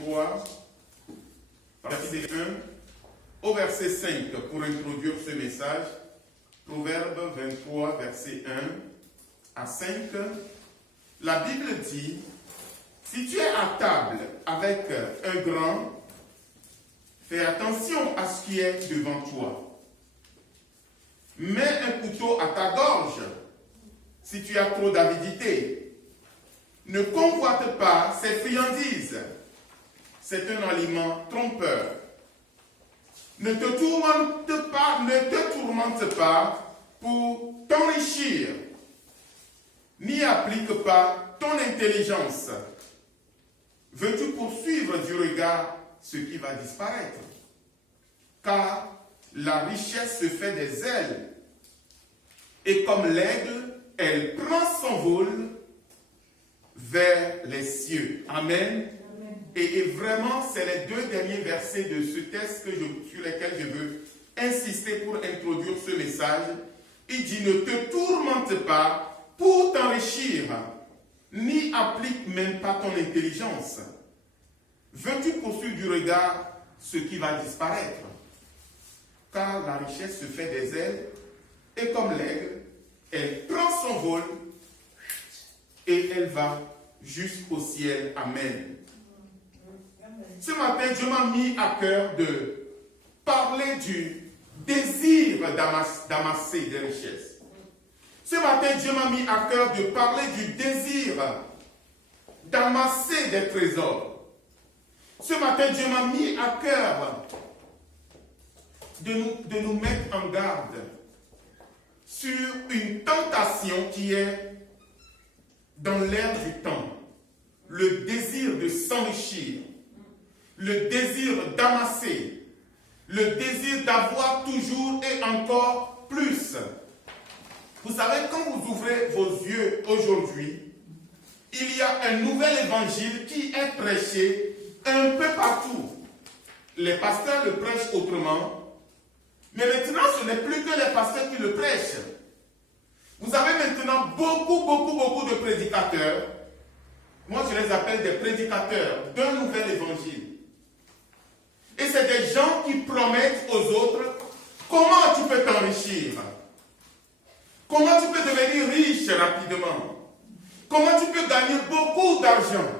23, verset 1 au verset 5 pour introduire ce message. Proverbe 23, verset 1 à 5. La Bible dit, si tu es à table avec un grand, fais attention à ce qui est devant toi. Mets un couteau à ta gorge si tu as trop d'avidité. Ne convoite pas ces friandises. C'est un aliment trompeur. Ne te tourmente pas pour t'enrichir. N'y applique pas ton intelligence. Veux-tu poursuivre du regard ce qui va disparaître? Car la richesse se fait des ailes. Et comme l'aigle, elle prend son vol vers les cieux. Amen. Et vraiment, c'est les deux derniers versets de ce texte sur lesquels je veux insister pour introduire ce message. Il dit, ne te tourmente pas pour t'enrichir, ni applique même pas ton intelligence. Veux-tu poursuivre du regard ce qui va disparaître? Car la richesse se fait des ailes, et comme l'aigle, elle prend son vol, et elle va jusqu'au ciel. Amen. Ce matin, Dieu m'a mis à cœur de parler du désir d'amasser des richesses. Ce matin, Dieu m'a mis à cœur de parler du désir d'amasser des trésors. Ce matin, Dieu m'a mis à cœur de nous mettre en garde sur une tentation qui est dans l'air du temps. Le désir de s'enrichir. Le désir d'amasser, le désir d'avoir toujours et encore plus. Vous savez, quand vous ouvrez vos yeux aujourd'hui, il y a un nouvel évangile qui est prêché un peu partout. Les pasteurs le prêchent autrement, mais maintenant ce n'est plus que les pasteurs qui le prêchent. Vous avez maintenant beaucoup de prédicateurs. Moi je les appelle des prédicateurs d'un nouvel évangile. Et c'est des gens qui promettent aux autres comment tu peux t'enrichir, comment tu peux devenir riche rapidement, comment tu peux gagner beaucoup d'argent,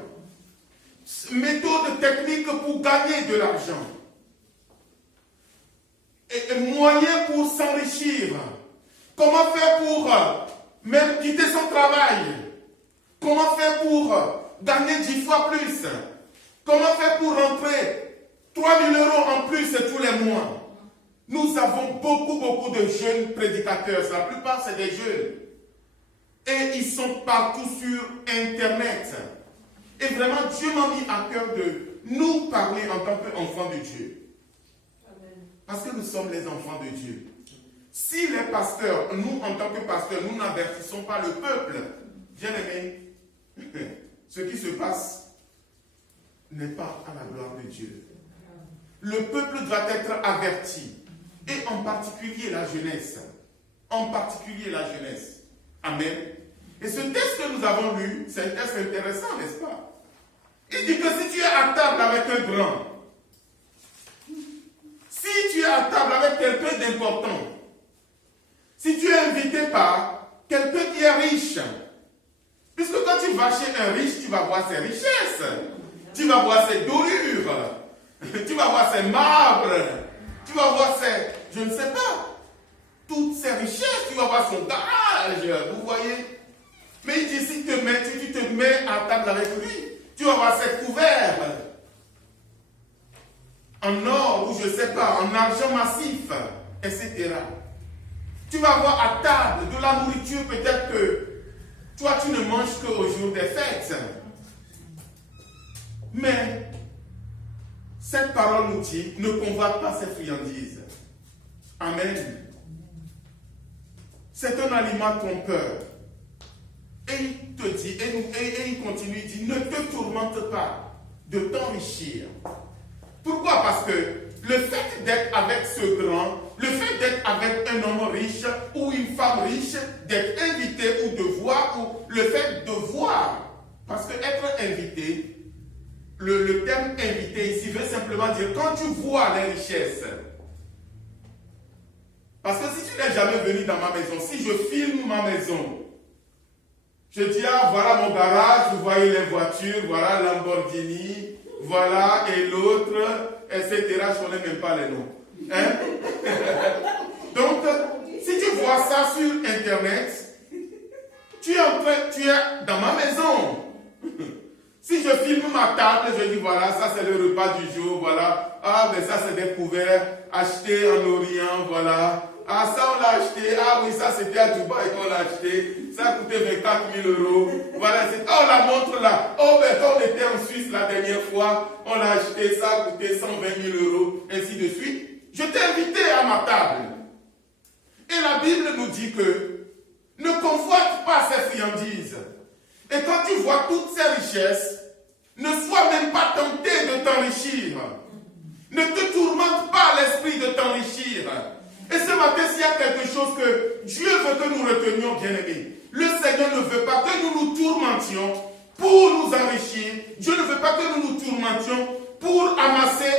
méthodes techniques pour gagner de l'argent, et moyens pour s'enrichir, comment faire pour même quitter son travail, comment faire pour gagner 10 fois plus, comment faire pour rentrer 3 000 € en plus tous les mois. Nous avons beaucoup de jeunes prédicateurs. La plupart, c'est des jeunes. Et ils sont partout sur Internet. Et vraiment, Dieu m'a mis à cœur de nous parler en tant qu'enfants de Dieu. Parce que nous sommes les enfants de Dieu. Si les pasteurs, nous en tant que pasteurs, nous n'avertissons pas le peuple, bien aimé, ce qui se passe n'est pas à la gloire de Dieu. Le peuple doit être averti, et en particulier la jeunesse. En particulier la jeunesse. Amen. Et ce texte que nous avons lu, c'est un texte intéressant, n'est-ce pas? Il dit que si tu es à table avec un grand, si tu es à table avec quelqu'un d'important, si tu es invité par quelqu'un qui est riche, puisque quand tu vas chez un riche, tu vas voir ses richesses, tu vas voir ses dorures, tu vas voir ses marbres, tu vas voir ses, je ne sais pas, toutes ses richesses, tu vas voir son garage, vous voyez. Mais il dit, si tu te mets à table avec lui, tu vas voir ses couverts, en or ou je ne sais pas, en argent massif, etc. Tu vas voir à table de la nourriture, peut-être que toi tu ne manges qu'au jour des fêtes. Mais cette parole nous dit, ne convoite pas ces friandises. Amen. C'est un aliment trompeur. Et il te dit, et il continue, il dit, ne te tourmente pas de t'enrichir. Pourquoi? Parce que le fait d'être avec ce grand, le fait d'être avec un homme riche ou une femme riche, d'être invité ou de voir, ou le fait de voir, parce que être invité, le terme invité ici veut simplement dire quand tu vois les richesses. Parce que si tu n'es jamais venu dans ma maison, si je filme ma maison, je dis, ah, voilà mon garage, vous voyez les voitures, voilà Lamborghini, voilà, et l'autre, etc. Je ne connais même pas les noms. Hein? Donc, si tu vois ça sur Internet, tu es dans ma maison. Si je filme ma table, je dis, voilà, ça c'est le repas du jour, voilà. Ah, mais ça c'est des couverts achetés en Orient, voilà. Ah, ça on l'a acheté. Ah oui, ça c'était à Dubaï qu'on l'a acheté. Ça a coûté 24 000 euros. Voilà, oh la montre là. Oh, mais quand on était en Suisse la dernière fois, on l'a acheté, ça a coûté 120 000 euros, ainsi de suite. Je t'ai invité à ma table. Et la Bible nous dit que ne convoite pas ces friandises. Et quand tu vois toutes ces richesses, ne sois même pas tenté de t'enrichir. Ne te tourmente pas l'esprit de t'enrichir. Et ce matin, s'il y a quelque chose que Dieu veut que nous retenions, bien-aimés, le Seigneur ne veut pas que nous nous tourmentions pour nous enrichir. Dieu ne veut pas que nous nous tourmentions pour amasser.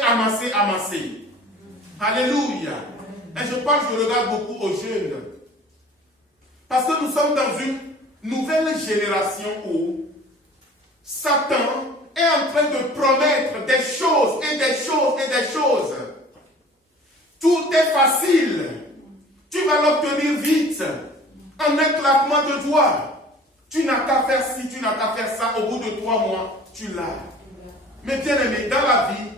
Alléluia. Et je regarde beaucoup aux jeunes. Parce que nous sommes dans une nouvelle génération où Satan est en train de promettre des choses et des choses et des choses. Tout est facile. Tu vas l'obtenir vite. En un claquement de doigts. Tu n'as qu'à faire ci, tu n'as qu'à faire ça. Au bout de 3 mois, tu l'as. Mais bien aimé, dans la vie,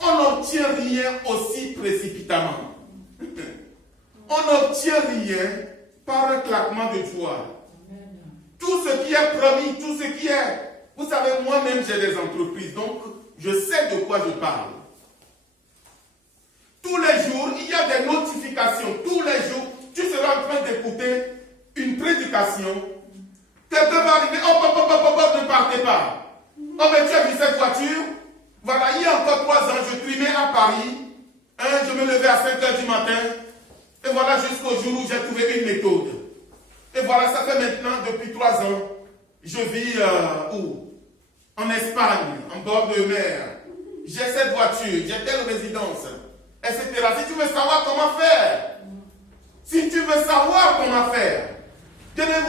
on n'obtient rien aussi précipitamment. On n'obtient rien par un claquement de doigts. Tout ce qui est promis, tout ce qui est... Vous savez, moi-même, j'ai des entreprises, donc je sais de quoi je parle. Tous les jours, il y a des notifications. Tous les jours, tu seras en train d'écouter une prédication. Quelqu'un va arriver, ne partez pas. Oh, mais tu as vu cette voiture? Voilà, il y a encore 3 ans, je trimais à Paris. Je me levais à 5 h du matin. Et voilà jusqu'au jour où j'ai trouvé une méthode. Et voilà, ça fait maintenant, depuis 3 ans, je vis où? En Espagne, en bord de mer. J'ai cette voiture, j'ai telle résidence, etc. Si tu veux savoir comment faire,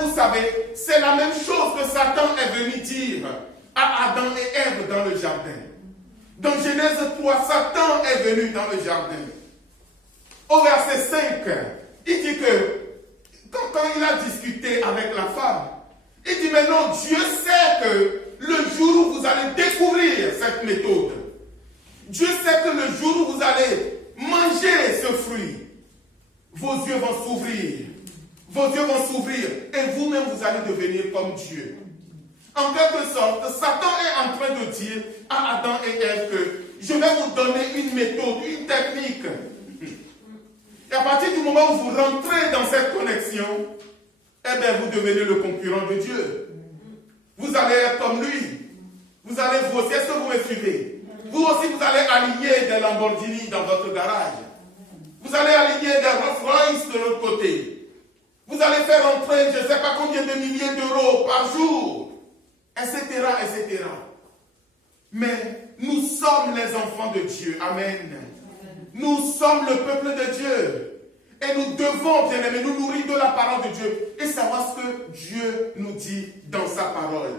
vous savez, c'est la même chose que Satan est venu dire à Adam et Ève dans le jardin. Dans Genèse 3, Satan est venu dans le jardin. Au verset 5, il dit que quand il a discuté avec la femme, il dit, mais non, Dieu sait que le jour où vous allez découvrir cette méthode, Dieu sait que le jour où vous allez manger ce fruit, vos yeux vont s'ouvrir. Vos yeux vont s'ouvrir et vous-même vous allez devenir comme Dieu. En quelque sorte, Satan est en train de dire à Adam et Ève que je vais vous donner une méthode, une technique. Et à partir du moment où vous rentrez dans cette connexion, eh bien vous devenez le concurrent de Dieu. Vous allez être comme lui. Vous allez vous aussi, est-ce que vous me suivez? Vous aussi vous allez aligner des Lamborghini dans votre garage. Vous allez aligner des Rolls-Royce de l'autre côté. Vous allez faire entrer je ne sais pas combien de milliers d'euros par jour, etc., etc. Mais nous sommes les enfants de Dieu. Amen. Nous sommes le peuple de Dieu. Et nous devons, bien aimés, nous nourrir de la parole de Dieu et savoir ce que Dieu nous dit dans sa parole.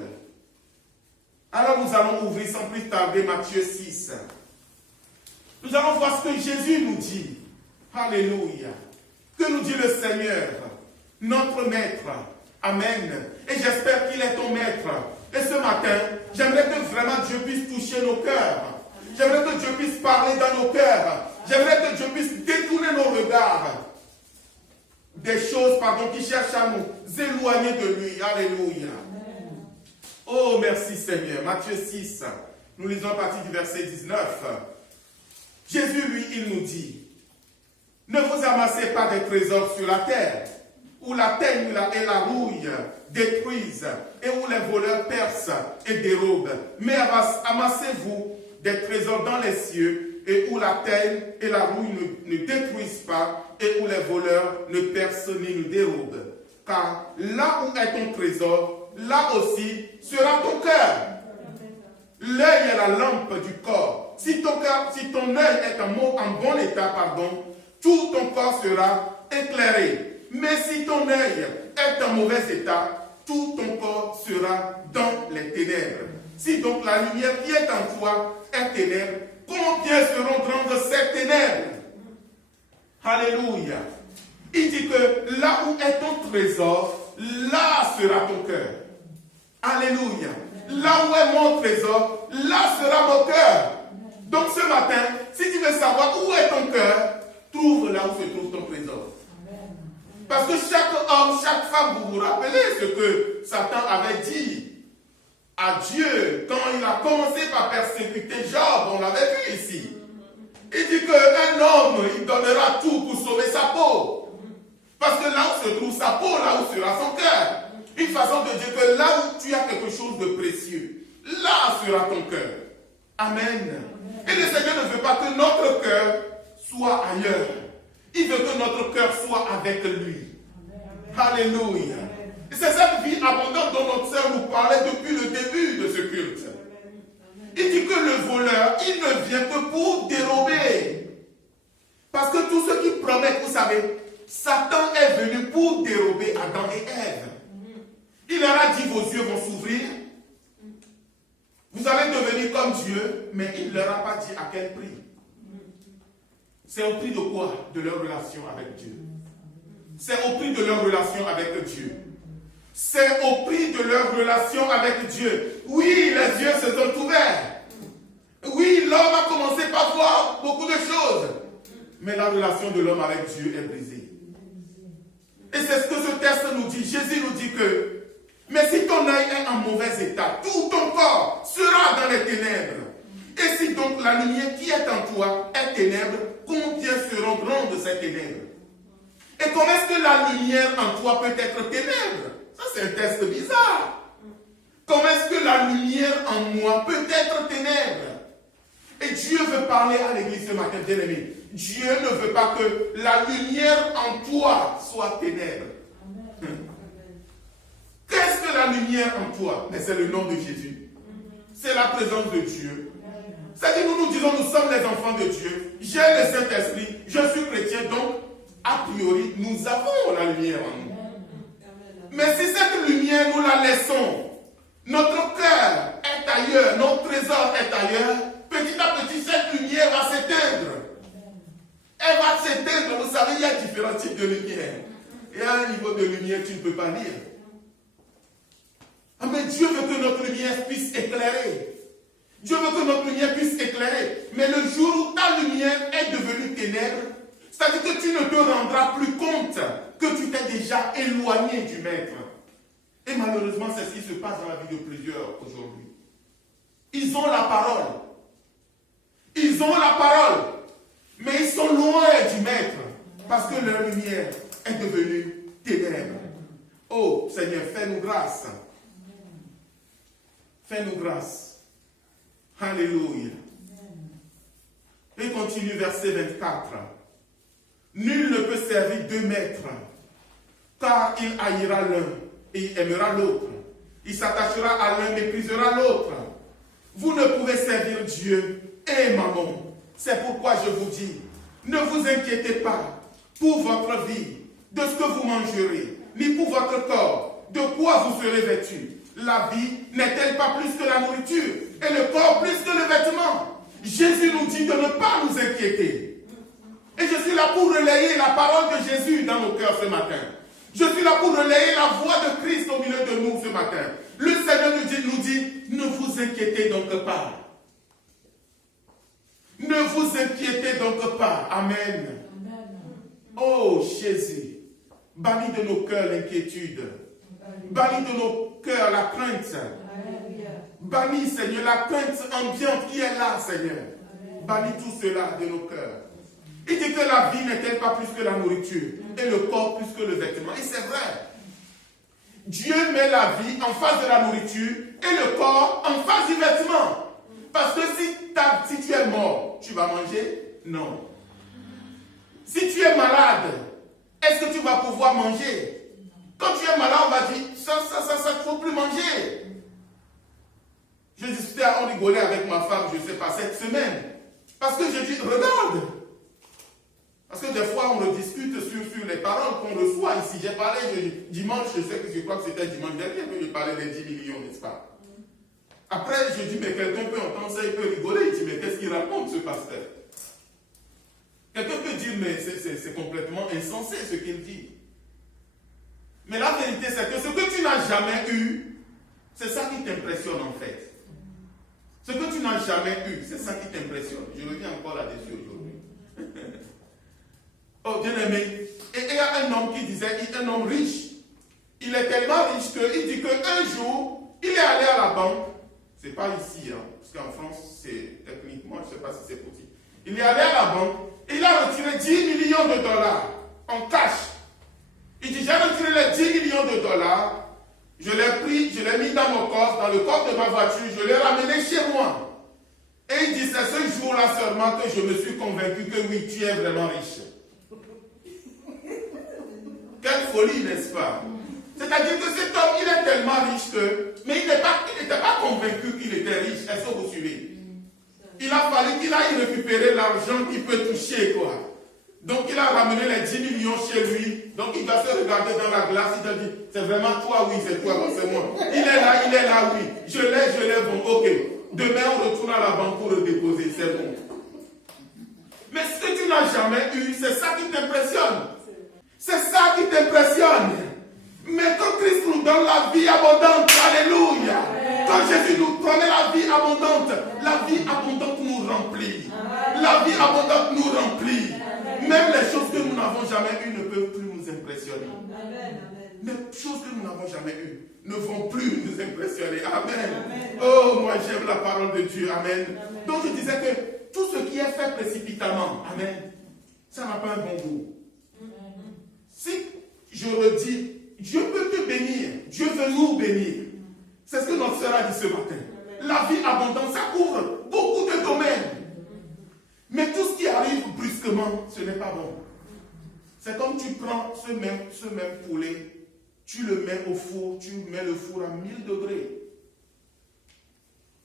Alors nous allons ouvrir sans plus tarder Matthieu 6. Nous allons voir ce que Jésus nous dit. Alléluia. Que nous dit le Seigneur, notre maître. Amen. Et j'espère qu'il est ton maître. Et ce matin, j'aimerais que vraiment Dieu puisse toucher nos cœurs. J'aimerais que Dieu puisse parler dans nos cœurs. J'aimerais que Dieu puisse détourner nos regards des choses, qui cherchent à nous éloigner de lui. Alléluia. Oh, merci Seigneur. Matthieu 6, nous lisons à partir du verset 19. Jésus, lui, il nous dit, ne vous amassez pas des trésors sur la terre, où la teigne et la rouille détruisent, et où les voleurs percent et dérobent. Mais amassez-vous des trésors dans les cieux, et où la teigne et la rouille ne détruisent pas, et où les voleurs ne percent ni ne dérobent. Car là où est ton trésor, là aussi sera ton cœur. L'œil est la lampe du corps. Si ton œil est en bon état, tout ton corps sera éclairé. Mais si ton œil est en mauvais état, tout ton corps sera dans les ténèbres. Si donc la lumière qui est en toi est ténèbres, combien seront grandes ces ténèbres? Alléluia. Il dit que là où est ton trésor, là sera ton cœur. Alléluia. Là où est mon trésor, là sera mon cœur. Donc ce matin, si tu veux savoir où est ton cœur, trouve là où se trouve ton trésor. Parce que chaque homme, chaque femme, vous vous rappelez ce que Satan avait dit à Dieu quand il a commencé par persécuter Job, on l'avait vu ici. Il dit qu'un homme, il donnera tout pour sauver sa peau. Parce que là où se trouve sa peau, là où sera son cœur. Une façon de dire que là où tu as quelque chose de précieux, là sera ton cœur. Amen. Et le Seigneur ne veut pas que notre cœur soit ailleurs. Il veut que notre cœur soit avec lui. Alléluia. Et c'est cette vie abondante dont notre sœur nous parlait depuis le début de ce culte. Il dit que le voleur, il ne vient que pour dérober. Parce que tous ceux qui promettent, vous savez, Satan est venu pour dérober Adam et Ève. Il leur a dit, vos yeux vont s'ouvrir. Vous allez devenir comme Dieu, mais il ne leur a pas dit à quel prix. C'est au prix de quoi? De leur relation avec Dieu. C'est au prix de leur relation avec Dieu. C'est au prix de leur relation avec Dieu. Oui, les yeux se sont ouverts. Oui, l'homme a commencé par voir beaucoup de choses. Mais la relation de l'homme avec Dieu est brisée. Et c'est ce que ce texte nous dit. Jésus nous dit que, mais si ton œil est en mauvais état, tout ton corps sera dans les ténèbres. Et si donc la lumière qui est en toi est ténèbres, combien seront grandes ces ténèbres? Et comment est-ce que la lumière en toi peut être ténèbres? Ça, c'est un test bizarre. Comment est-ce que la lumière en moi peut être ténèbres? Et Dieu veut parler à l'église ce matin, bien aimé. Dieu ne veut pas que la lumière en toi soit ténèbres. Qu'est-ce que la lumière en toi? Mais c'est le nom de Jésus. C'est la présence de Dieu. C'est-à-dire, nous disons, nous sommes les enfants de Dieu. J'ai le Saint-Esprit, je suis chrétien, donc, a priori, nous avons la lumière en nous. Mais si cette lumière, nous la laissons, notre cœur est ailleurs, notre trésor est ailleurs, petit à petit, cette lumière va s'éteindre. Elle va s'éteindre. Vous savez, il y a différents types de lumière. Et à un niveau de lumière, tu ne peux pas lire. Ah, mais Dieu veut que notre lumière puisse éclairer. Dieu veut que notre lumière puisse éclairer. Mais le jour où ta lumière est devenue ténèbres, c'est-à-dire que tu ne te rendras plus compte que tu t'es déjà éloigné du Maître. Et malheureusement, c'est ce qui se passe dans la vie de plusieurs aujourd'hui. Ils ont la parole. Ils ont la parole. Mais ils sont loin du Maître. Parce que leur lumière est devenue ténèbres. Oh Seigneur, fais-nous grâce. Fais-nous grâce. Alléluia. Et continue verset 24. Nul ne peut servir deux maîtres, car il haïra l'un et il aimera l'autre. Il s'attachera à l'un, méprisera l'autre. Vous ne pouvez servir Dieu et Mammon. C'est pourquoi je vous dis, ne vous inquiétez pas pour votre vie, de ce que vous mangerez, ni pour votre corps, de quoi vous serez vêtus. La vie n'est-elle pas plus que la nourriture, et le corps plus que le vêtement? Jésus nous dit de ne pas nous inquiéter. Et je suis là pour relayer la parole de Jésus dans nos cœurs ce matin. Je suis là pour relayer la voix de Christ au milieu de nous ce matin. Le Seigneur nous dit, ne vous inquiétez donc pas. Ne vous inquiétez donc pas. Amen. Oh Jésus, bannis de nos cœurs l'inquiétude. Bannis de nos cœurs la crainte. Bannis, Seigneur, la crainte ambiante qui est là, Seigneur. Bannis tout cela de nos cœurs. Il dit que la vie n'est-elle pas plus que la nourriture et le corps plus que le vêtement. Et c'est vrai. Dieu met la vie en face de la nourriture et le corps en face du vêtement. Parce que si tu es mort, tu vas manger? Non. Si tu es malade, est-ce que tu vas pouvoir manger? Quand tu es malade, on va dire, ça, il ne faut plus manger. Je discutais, on rigolait avec ma femme, je ne sais pas, cette semaine. Parce que je dis, regarde. Parce que des fois, on rediscute sur les paroles qu'on reçoit ici. J'ai parlé dimanche, je crois que c'était dimanche dernier que j'ai parlé des 10 millions, n'est-ce pas? Après, je dis, mais quelqu'un peut entendre ça, il peut rigoler. Il dit, mais qu'est-ce qu'il raconte, ce pasteur? Quelqu'un peut dire, mais c'est complètement insensé ce qu'il dit. Mais la vérité, c'est que ce que tu n'as jamais eu, c'est ça qui t'impressionne en fait. Ce que tu n'as jamais eu, c'est ça qui t'impressionne. Je reviens encore là-dessus aujourd'hui. Oh, bien aimé. Et il y a un homme qui disait, un homme riche. Il est tellement riche qu'il dit qu'un jour, il est allé à la banque. C'est pas ici, hein, parce qu'en France, c'est techniquement, je ne sais pas si c'est possible. Il est allé à la banque et il a retiré 10 millions de dollars en cash. Il dit, j'ai retiré les 10 millions de dollars, je l'ai pris, je l'ai mis dans mon coffre, dans le coffre de ma voiture, je l'ai ramené chez moi. Et il dit, c'est ce jour-là seulement que je me suis convaincu que oui, tu es vraiment riche. Quelle folie, n'est-ce pas? C'est-à-dire que cet homme, il est tellement riche que, mais il n'était pas convaincu qu'il était riche. Est-ce que vous suivez? Il a fallu qu'il aille récupérer l'argent qu'il peut toucher, quoi. Donc il a ramené les 10 millions chez lui. Donc il va se regarder dans la glace, il va dire, c'est vraiment toi, oui, c'est toi, c'est moi. Il est là, oui. Je l'ai, bon, ok. Demain on retourne à la banque pour le déposer, c'est bon. Mais ce que tu n'as jamais eu, c'est ça qui t'impressionne. C'est ça qui t'impressionne. Mais quand Christ nous donne la vie abondante, alléluia. Quand Jésus nous promet la vie abondante nous remplit. La vie abondante nous remplit. Même les choses que nous n'avons jamais eues ne peuvent plus nous impressionner. Les choses que nous n'avons jamais eues ne vont plus nous impressionner. Amen. Oh, moi j'aime la parole de Dieu. Amen. Donc je disais que tout ce qui est fait précipitamment, amen, ça n'a pas un bon goût. Si je redis, Dieu peut te bénir, Dieu veut nous bénir. C'est ce que notre sœur a dit ce matin. La vie abondante, ça couvre beaucoup de domaines. Mais tout ce qui arrive brusquement, ce n'est pas bon. C'est comme tu prends ce même poulet, tu le mets au four, tu mets le four à 1000 degrés.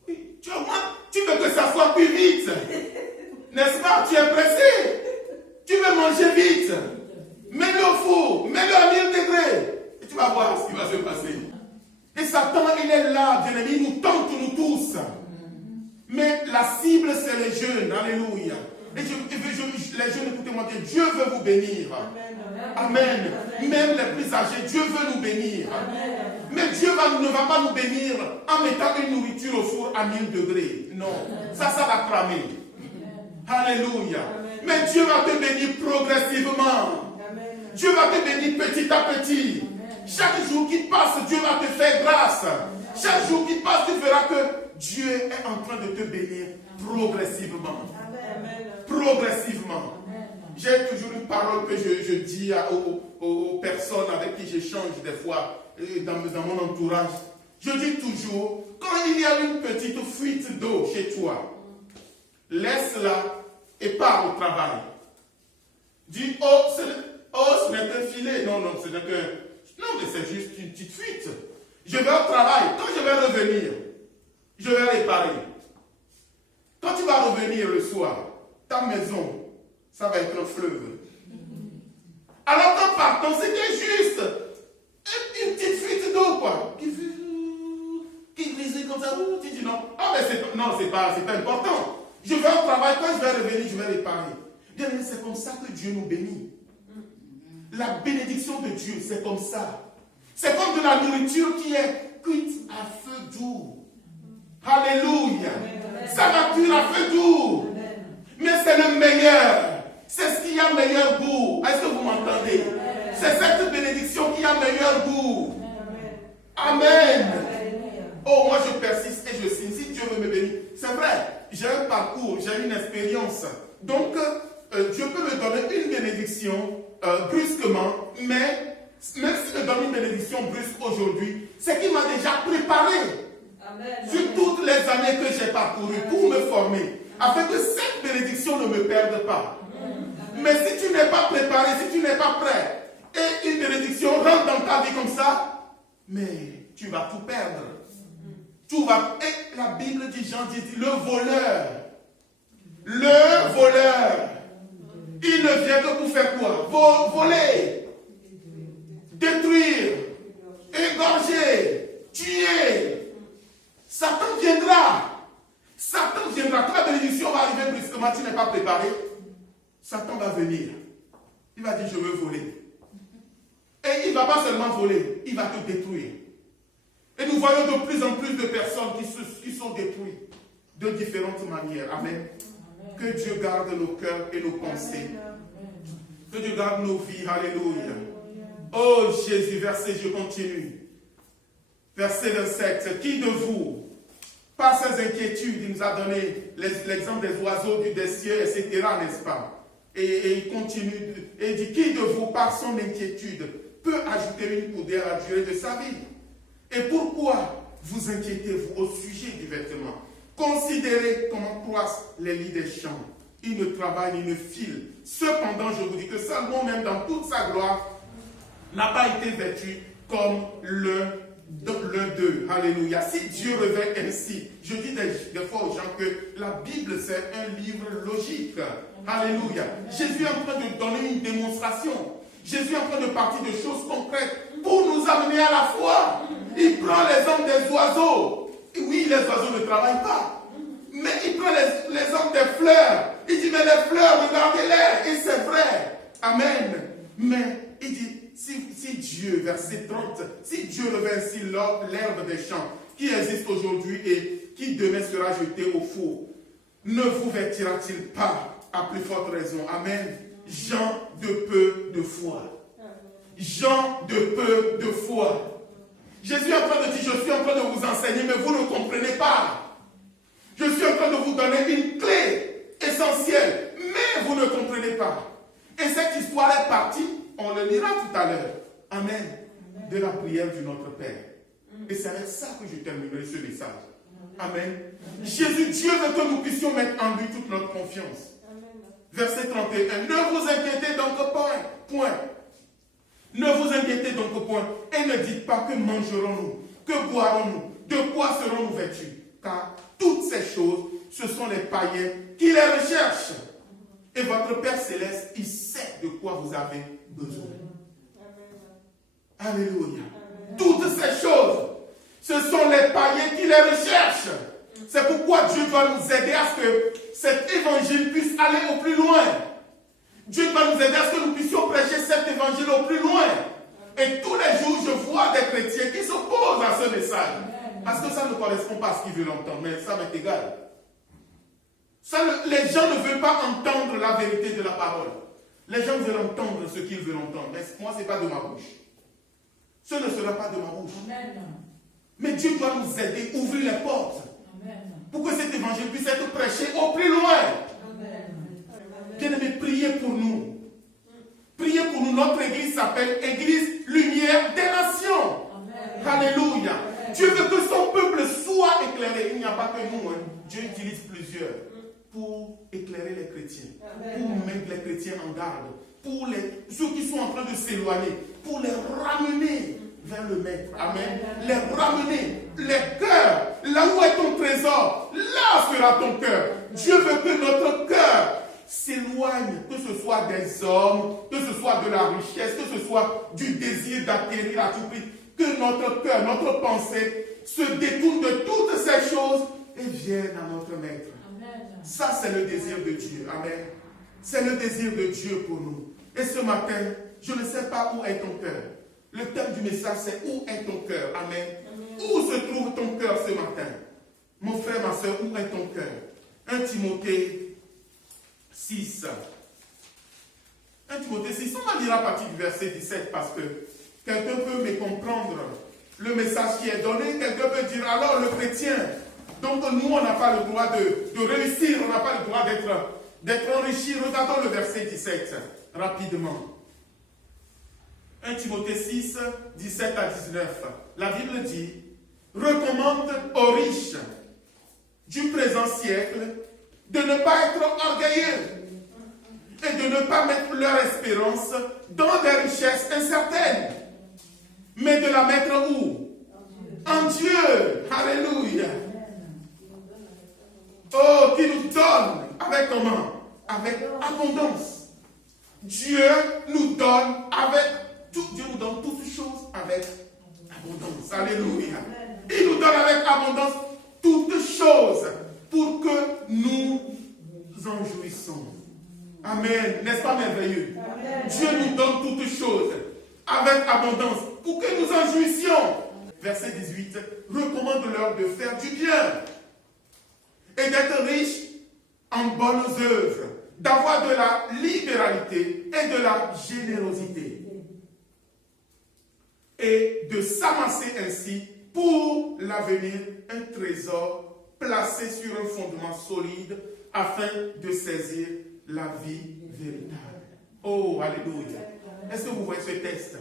Oui, tu veux que ça soit plus vite. N'est-ce pas? Tu es pressé. Tu veux manger vite. Mets-le au four, mets-le à 1000 degrés. Et tu vas voir ce qui va se passer. Et Satan, il est là, bien aimé, il nous tente, nous tous. Mais la cible, c'est les jeunes. Alléluia. Et les jeunes, écoutez-moi bien, Dieu veut vous bénir. Amen. Même les plus âgés, Dieu veut nous bénir. Mais Dieu ne va pas nous bénir en mettant une nourriture au four à 1000 degrés. Non. Ça va cramer. Alléluia. Mais Dieu va te bénir progressivement. Dieu va te bénir petit à petit. Chaque jour qui passe, Dieu va te faire grâce. Chaque jour qui passe, tu verras que Dieu est en train de te bénir progressivement. Amen. Progressivement. J'ai toujours une parole que je dis aux personnes avec qui j'échange des fois dans mon entourage. Je dis toujours, quand il y a une petite fuite d'eau chez toi, laisse-la et pars au travail. Dis, ce n'est qu'un filet. Non, ce n'est qu'un... Non, mais c'est juste une petite fuite. Je vais au travail. Quand je vais revenir, je vais réparer. Quand tu vas revenir le soir, ta maison, ça va être un fleuve. Alors qu'en partant, c'était juste une petite fuite d'eau, quoi. Qui grisait comme ça. Tu dis non. Ah, mais c'est pas important. Je vais au travail. Quand je vais revenir, je vais réparer. Bien, c'est comme ça que Dieu nous bénit. La bénédiction de Dieu, c'est comme ça. C'est comme de la nourriture qui est cuite à feu doux. Alléluia. Ça va cuire à feu doux. Mais c'est le meilleur. C'est ce qui a meilleur goût. Est-ce que vous m'entendez? C'est cette bénédiction qui a meilleur goût. Amen. Oh, moi je persiste et je signe. Si Dieu veut me bénir, c'est vrai. J'ai un parcours, j'ai une expérience. Donc, Dieu peut me donner une bénédiction brusquement, mais même s'il me donne une bénédiction brusque aujourd'hui, c'est qu'il m'a déjà préparé sur toutes les années que j'ai parcourues pour me former, afin que cette bénédiction ne me perde pas. Mais si tu n'es pas préparé, si tu n'es pas prêt, et une bénédiction rentre dans ta vie comme ça, mais tu vas tout perdre. tout va. Et la Bible dit, Jean dit, le voleur, il ne vient que pour faire quoi? Voler, détruire, égorger, tuer. Satan viendra. Quand la bénédiction va arriver brusquement, tu n'es pas préparé. Satan va venir. Il va dire, je veux voler. Et il ne va pas seulement voler, il va te détruire. Et nous voyons de plus en plus de personnes qui sont détruites de différentes manières. Amen. Que Dieu garde nos cœurs et nos pensées. Que Dieu garde nos vies. Alléluia. Oh Jésus, je continue. Verset 27. Qui de vous, par ses inquiétudes, il nous a donné l'exemple des oiseaux des cieux, etc., n'est-ce pas? Et il continue, et dit, qui de vous, par son inquiétude, peut ajouter une coudée à la durée de sa vie? Et pourquoi vous inquiétez-vous au sujet du vêtement? Considérez comment croissent les lits des champs. Ils ne travaillent ni ne filent. Cependant, je vous dis que Salomon, même dans toute sa gloire, n'a pas été vêtu comme l'un d'eux. Alléluia. Si Dieu revêt ainsi, je dis des fois aux gens que la Bible, c'est un livre logique. Alléluia. Jésus est en train de donner une démonstration. Jésus est en train de partir de choses concrètes pour nous amener à la foi. Il prend l'exemple des oiseaux. Oui, les oiseaux ne travaillent pas. Mais il prend l'exemple des fleurs. Il dit, mais les fleurs, regardez-les. Et c'est vrai. Amen. Mais il dit, si Dieu, verset 30, si Dieu revêt ainsi l'herbe des champs qui existe aujourd'hui et qui demain sera jetée au four, ne vous vêtira-t-il pas à plus forte raison? Amen. Gens de peu de foi. Gens de peu de foi. Jésus est en train de dire, je suis en train de vous enseigner, mais vous ne comprenez pas. Je suis en train de vous donner une clé essentielle, mais vous ne comprenez pas. Et cette histoire est partie, on le lira tout à l'heure. Amen. De la prière du Notre Père. Et c'est avec ça que je terminerai ce message. Amen. Jésus, Dieu veut que nous puissions mettre en lui toute notre confiance. Verset 31. Ne vous inquiétez donc point. Ne vous inquiétez donc point. Et ne dites pas que mangerons-nous, que boirons-nous, de quoi serons-nous vêtus. Car toutes ces choses, ce sont les païens qui les recherchent. Et votre Père Céleste, il sait de quoi vous avez besoin. Alléluia. Toutes ces choses, ce sont les païens qui les recherchent. C'est pourquoi Dieu doit nous aider à ce que cet évangile puisse aller au plus loin. Dieu doit nous aider à ce que nous puissions prêcher cet évangile au plus loin. Et tous les jours, je vois des chrétiens qui s'opposent à ce message. Parce que ça ne correspond pas à ce qu'ils veulent entendre. Mais ça m'est égal. Les gens ne veulent pas entendre la vérité de la parole. Les gens veulent entendre ce qu'ils veulent entendre. Mais moi, ce n'est pas de ma bouche. Ce ne sera pas de ma bouche. Amen. Mais Dieu doit nous aider, ouvrir les portes. Amen. Pour que cet évangile puisse être prêché au plus loin. Bien-aimés, priez pour nous. Priez pour nous. Notre église s'appelle Église Lumière des Nations. Amen. Alléluia. Amen. Dieu veut que son peuple soit éclairé. Il n'y a pas que nous. Dieu utilise plusieurs pour éclairer les chrétiens. Amen. Pour mettre les chrétiens en garde. Pour ceux qui sont en train de s'éloigner. Pour les ramener vers le Maître. Amen. Amen. Les ramener. Les cœurs. Là où est ton trésor, là sera ton cœur. Dieu veut que notre cœur s'éloigne, que ce soit des hommes, que ce soit de la richesse, que ce soit du désir d'acquérir à tout prix, que notre cœur, notre pensée se détourne de toutes ces choses et vienne à notre Maître. Amen. Ça, c'est le désir de Dieu. Amen. C'est le désir de Dieu pour nous. Et ce matin, je ne sais pas où est ton cœur. Le thème du message, c'est où est ton cœur. Amen. Amen. Où se trouve ton cœur ce matin? Mon frère, ma soeur, où est ton cœur? 1 Timothée 6. 1 Timothée 6, on va lire à partir du verset 17 parce que quelqu'un peut me comprendre le message qui est donné. Quelqu'un peut dire, alors le chrétien, donc nous on n'a pas le droit de réussir, on n'a pas le droit d'être enrichi. Regardons le verset 17 rapidement. 1 Timothée 6, 17 à 19. La Bible dit, recommande aux riches du présent siècle de ne pas être orgueilleux et de ne pas mettre leur espérance dans des richesses incertaines, mais de la mettre où? en Dieu. Alléluia. Oh, qui nous donne avec comment? Avec abondance. Dieu nous donne avec tout. Dieu nous donne toutes choses avec abondance. Alléluia. Il nous donne avec abondance toutes choses pour que nous en jouissons. Amen. N'est-ce pas merveilleux? Amen. Dieu nous donne toutes choses avec abondance pour que nous en jouissions. Verset 18. Recommande-leur de faire du bien et d'être riches en bonnes œuvres, d'avoir de la libéralité et de la générosité, et de s'amasser ainsi pour l'avenir un trésor placé sur un fondement solide afin de saisir la vie véritable. Oh, alléluia. Est-ce que vous voyez ce texte?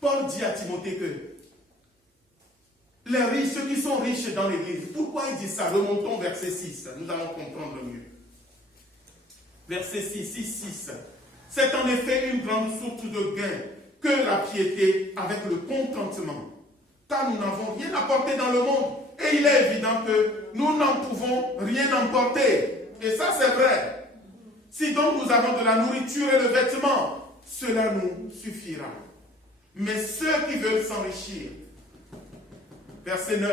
Paul dit à Timothée que les riches, ceux qui sont riches dans l'église, pourquoi il dit ça? Remontons verset 6, nous allons comprendre mieux. Verset 6. C'est en effet une grande source de gain que la piété avec le contentement, car nous n'avons rien apporté dans le monde, et il est évident que nous n'en pouvons rien emporter. Et ça, c'est vrai. Si donc nous avons de la nourriture et le vêtement, cela nous suffira. Mais ceux qui veulent s'enrichir, verset 9,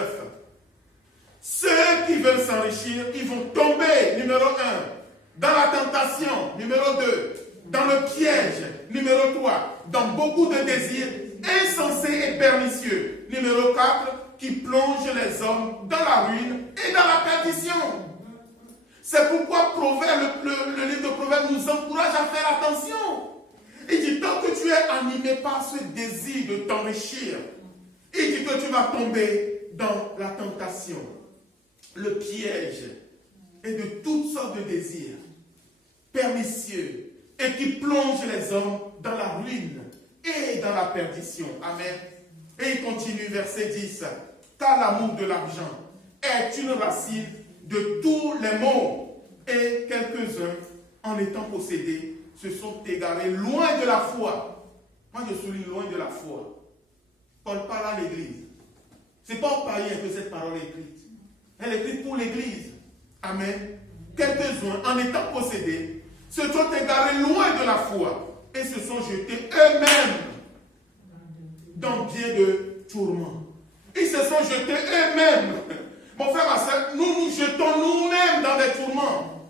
ceux qui veulent s'enrichir, ils vont tomber, numéro 1, dans la tentation, numéro 2, dans le piège, numéro 3, dans beaucoup de désirs insensés et pernicieux, numéro 4, qui plongent les hommes dans la ruine et dans la perdition. C'est pourquoi le livre de Proverbes nous encourage à faire attention. Il dit, tant que tu es animé par ce désir de t'enrichir, il dit que tu vas tomber dans la tentation, le piège et de toutes sortes de désirs pernicieux et qui plongent les hommes dans la ruine et dans la perdition. Amen. Et il continue, verset 10. Car l'amour de l'argent est une racine de tous les maux, et quelques-uns, en étant possédés, se sont égarés loin de la foi. Moi, je souligne loin de la foi. Paul parle à l'église. Ce n'est pas aux païens que cette parole est écrite. Elle est écrite pour l'église. Amen. Quelques-uns, en étant possédés, se sont égarés loin de la foi et se sont jetés eux-mêmes dans bien de tourments. Ils se sont jetés eux-mêmes. Mon frère, ma soeur, nous jetons nous-mêmes dans des tourments.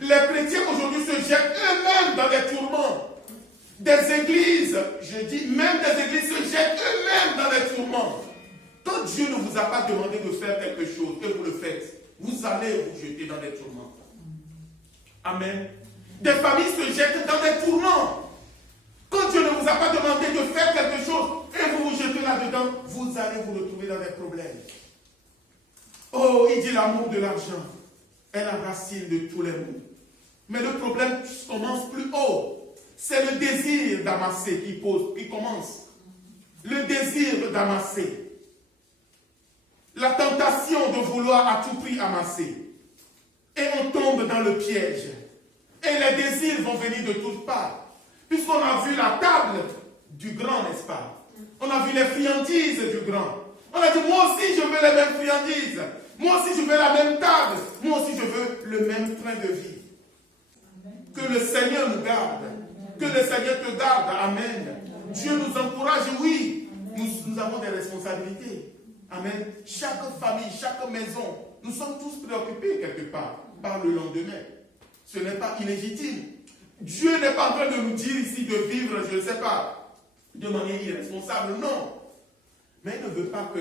Les chrétiens aujourd'hui se jettent eux-mêmes dans des tourments. Des églises, je dis, même des églises se jettent eux-mêmes dans des tourments. Quand Dieu ne vous a pas demandé de faire quelque chose et vous le faites, vous allez vous jeter dans des tourments. Amen. Des familles se jettent dans des tourments. Quand Dieu ne vous a pas demandé de faire quelque chose et vous vous jetez là-dedans, vous allez vous retrouver dans des problèmes. Oh, il dit l'amour de l'argent est la racine de tous les maux. Mais le problème commence plus haut. C'est le désir d'amasser qui commence. Le désir d'amasser. La tentation de vouloir à tout prix amasser. Et on tombe dans le piège. Et les désirs vont venir de toutes parts. Puisqu'on a vu la table du grand, n'est-ce pas? On a vu les friandises du grand. On a dit, moi aussi je veux les mêmes friandises. Moi aussi je veux la même table. Moi aussi je veux le même train de vie. Que le Seigneur nous garde. Que le Seigneur te garde. Amen. Dieu nous encourage, oui. Nous avons des responsabilités. Amen. Chaque famille, chaque maison, nous sommes tous préoccupés quelque part par le lendemain. Ce n'est pas illégitime. Dieu n'est pas en train de nous dire ici de vivre, je ne sais pas, de manière irresponsable, non. Mais il ne veut pas que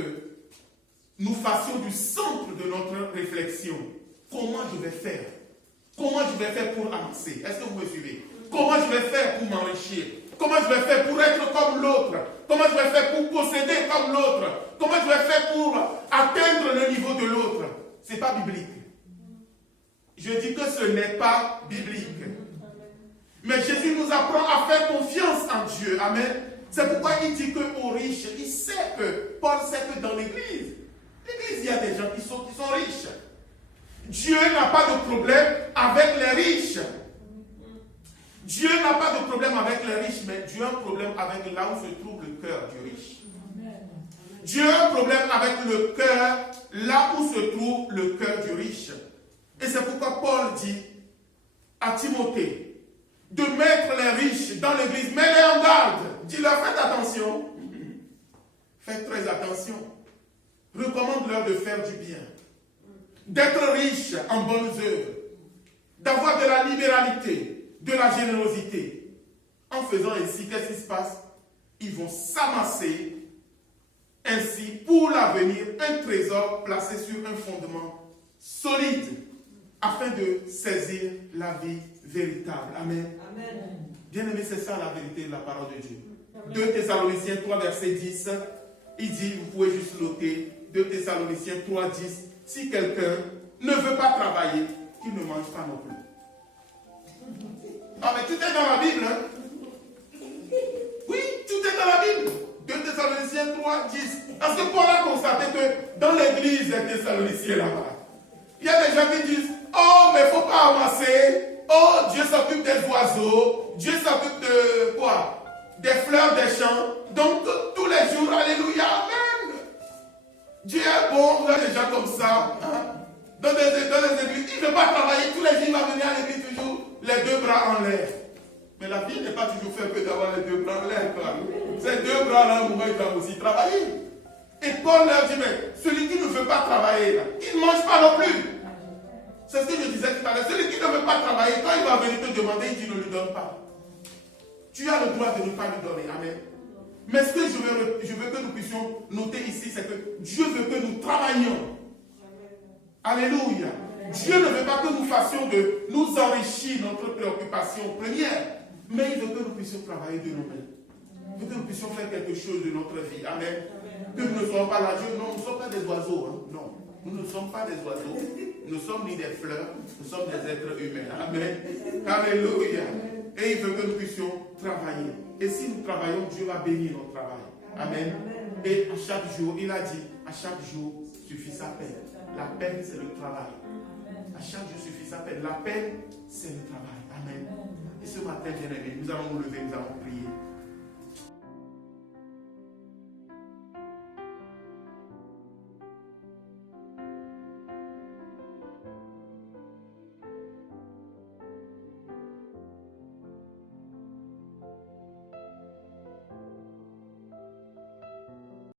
nous fassions du centre de notre réflexion. Comment je vais faire? Comment je vais faire pour avancer? Est-ce que vous me suivez? Comment je vais faire pour m'enrichir? Comment je vais faire pour être comme l'autre? Comment je vais faire pour posséder comme l'autre? Comment je vais faire pour atteindre le niveau de l'autre? Ce n'est pas biblique. Je dis que ce n'est pas biblique. Mais Jésus nous apprend à faire confiance en Dieu. Amen. C'est pourquoi il dit qu'aux riches, il sait que, Paul sait que dans l'église, il y a des gens qui sont riches. Dieu n'a pas de problème avec les riches. Dieu n'a pas de problème avec les riches, mais Dieu a un problème avec là où se trouve le cœur du riche. Dieu a un problème avec le cœur, là où se trouve le cœur du riche. Et c'est pourquoi Paul dit à Timothée de mettre les riches dans l'église. Mets-les en garde. Dis-leur, faites attention. Faites très attention. Recommande-leur de faire du bien. D'être riches en bonnes œuvres. D'avoir de la libéralité, de la générosité. En faisant ainsi, qu'est-ce qui se passe? Ils vont s'amasser ainsi pour l'avenir un trésor placé sur un fondement solide afin de saisir la vie véritable. Amen. Amen. Bien-aimés, c'est ça la vérité de la parole de Dieu. 2 Thessaloniciens 3, verset 10, il dit, vous pouvez juste noter, 2 Thessaloniciens 3, 10, si quelqu'un ne veut pas travailler, qu'il ne mange pas non plus. Ah, mais tout est dans la Bible, hein? Oui, tout est dans la Bible. 2 Thessaloniciens 3, 10. Parce que Paul a constaté que dans l'église des Thessaloniciens là-bas, il y a des gens qui disent, oh, mais il ne faut pas amasser. Oh, Dieu s'occupe des oiseaux. Dieu s'occupe de quoi? Des fleurs des champs. Donc, tous les jours, alléluia, amen. Dieu est bon, vous avez des gens comme ça. Hein? Dans les églises, il ne veut pas travailler. Tous les jours, il va venir à l'église toujours les deux bras en l'air. Mais la vie n'est pas toujours faite que d'avoir les deux bras en l'air. Ces deux bras-là, à un moment, ils doivent aussi travailler. Et Paul leur dit, mais celui qui ne veut pas travailler, là, il ne mange pas non plus. C'est ce que je disais tout à l'heure. Celui qui ne veut pas travailler, quand il va venir te demander, il dit, ne lui donne pas. Tu as le droit de ne pas lui donner. Amen. Mais ce que je veux que nous puissions noter ici, c'est que Dieu veut que nous travaillions. Alléluia. Dieu ne veut pas que nous fassions de nous enrichir notre préoccupation première, mais il veut que nous puissions travailler de nous-mêmes. Il veut que nous puissions faire quelque chose de notre vie. Amen. Que nous ne soyons pas là. Dieu, non, nous ne sommes pas des oiseaux. Hein. Non, nous ne sommes pas des oiseaux. Nous ne sommes ni des fleurs. Nous sommes des êtres humains. Amen. Alléluia. Et il veut que nous puissions travailler. Et si nous travaillons, Dieu va bénir notre travail. Amen. Et à chaque jour, il a dit, à chaque jour suffit sa peine. La peine, c'est le travail. À chaque jour suffit sa peine. La peine, c'est le travail. Amen. Et ce matin, bien-aimés, nous allons nous lever, nous allons prier.